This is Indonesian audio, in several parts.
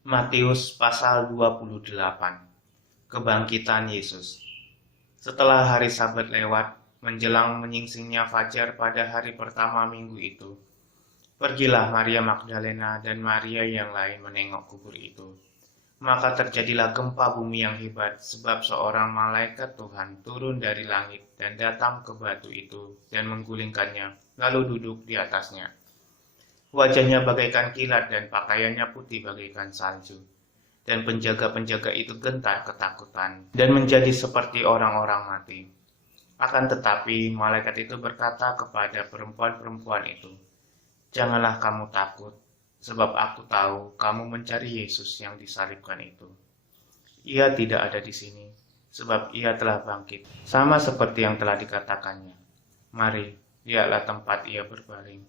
Matius pasal 28. Kebangkitan Yesus. Setelah hari Sabat lewat, menjelang menyingsingnya fajar pada hari pertama minggu itu, pergilah Maria Magdalena dan Maria yang lain menengok kubur itu. Maka terjadilah gempa bumi yang hebat, sebab seorang malaikat Tuhan turun dari langit dan datang ke batu itu dan menggulingkannya, lalu duduk di atasnya. Wajahnya bagaikan kilat dan pakaiannya putih bagaikan salju. Dan penjaga-penjaga itu gentar ketakutan dan menjadi seperti orang-orang mati. Akan tetapi malaikat itu berkata kepada perempuan-perempuan itu, "Janganlah kamu takut, sebab aku tahu kamu mencari Yesus yang disalibkan itu. Ia tidak ada di sini, sebab ia telah bangkit, sama seperti yang telah dikatakannya. Mari, lihatlah tempat ia berbaring,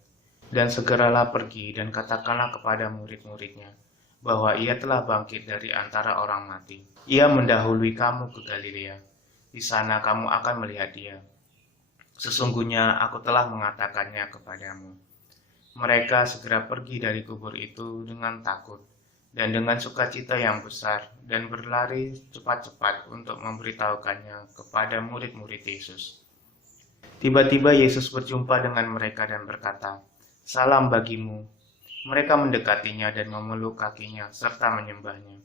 dan segeralah pergi dan katakanlah kepada murid-muridnya bahwa ia telah bangkit dari antara orang mati. Ia mendahului kamu ke Galilea. Di sana kamu akan melihat dia. Sesungguhnya aku telah mengatakannya kepadamu." Mereka segera pergi dari kubur itu dengan takut dan dengan sukacita yang besar dan berlari cepat-cepat untuk memberitahukannya kepada murid-murid Yesus. Tiba-tiba Yesus berjumpa dengan mereka dan berkata, "Salam bagimu." Mereka mendekatinya dan memeluk kakinya serta menyembahnya.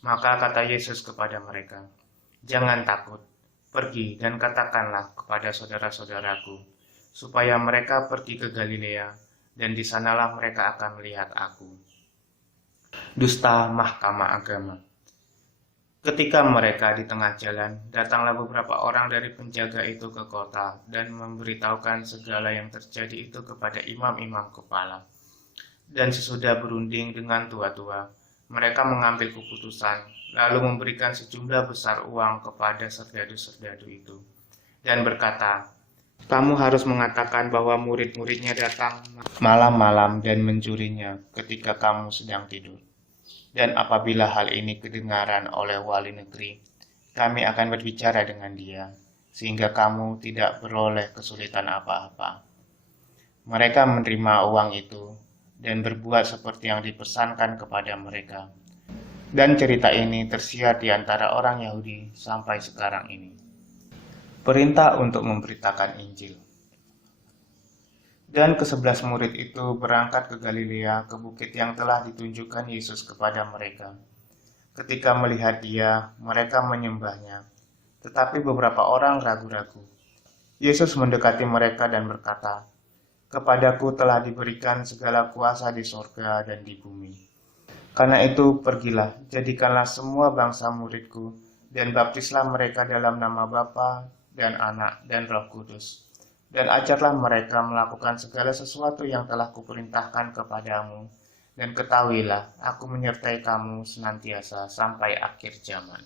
Maka kata Yesus kepada mereka, "Jangan takut, pergi dan katakanlah kepada saudara-saudaraku, supaya mereka pergi ke Galilea, dan di sanalah mereka akan melihat aku." Dusta Mahkamah Agama. Ketika mereka di tengah jalan, datanglah beberapa orang dari penjaga itu ke kota dan memberitahukan segala yang terjadi itu kepada imam-imam kepala. Dan sesudah berunding dengan tua-tua, mereka mengambil keputusan, lalu memberikan sejumlah besar uang kepada serdadu-serdadu itu, dan berkata, "Kamu harus mengatakan bahwa murid-muridnya datang malam-malam dan mencurinya ketika kamu sedang tidur. Dan apabila hal ini kedengaran oleh wali negeri, kami akan berbicara dengan dia, sehingga kamu tidak beroleh kesulitan apa-apa." Mereka menerima uang itu dan berbuat seperti yang dipesankan kepada mereka. Dan cerita ini tersiar di antara orang Yahudi sampai sekarang ini. Perintah untuk memberitakan Injil. Dan ke-11 murid itu berangkat ke Galilea, ke bukit yang telah ditunjukkan Yesus kepada mereka. Ketika melihat dia, mereka menyembahnya. Tetapi beberapa orang ragu-ragu. Yesus mendekati mereka dan berkata, "Kepadaku telah diberikan segala kuasa di sorga dan di bumi. Karena itu pergilah, jadikanlah semua bangsa muridku, dan baptislah mereka dalam nama Bapa dan Anak dan Roh Kudus. Dan ajarlah mereka melakukan segala sesuatu yang telah kuperintahkan kepadamu. Dan ketahuilah, aku menyertai kamu senantiasa sampai akhir zaman."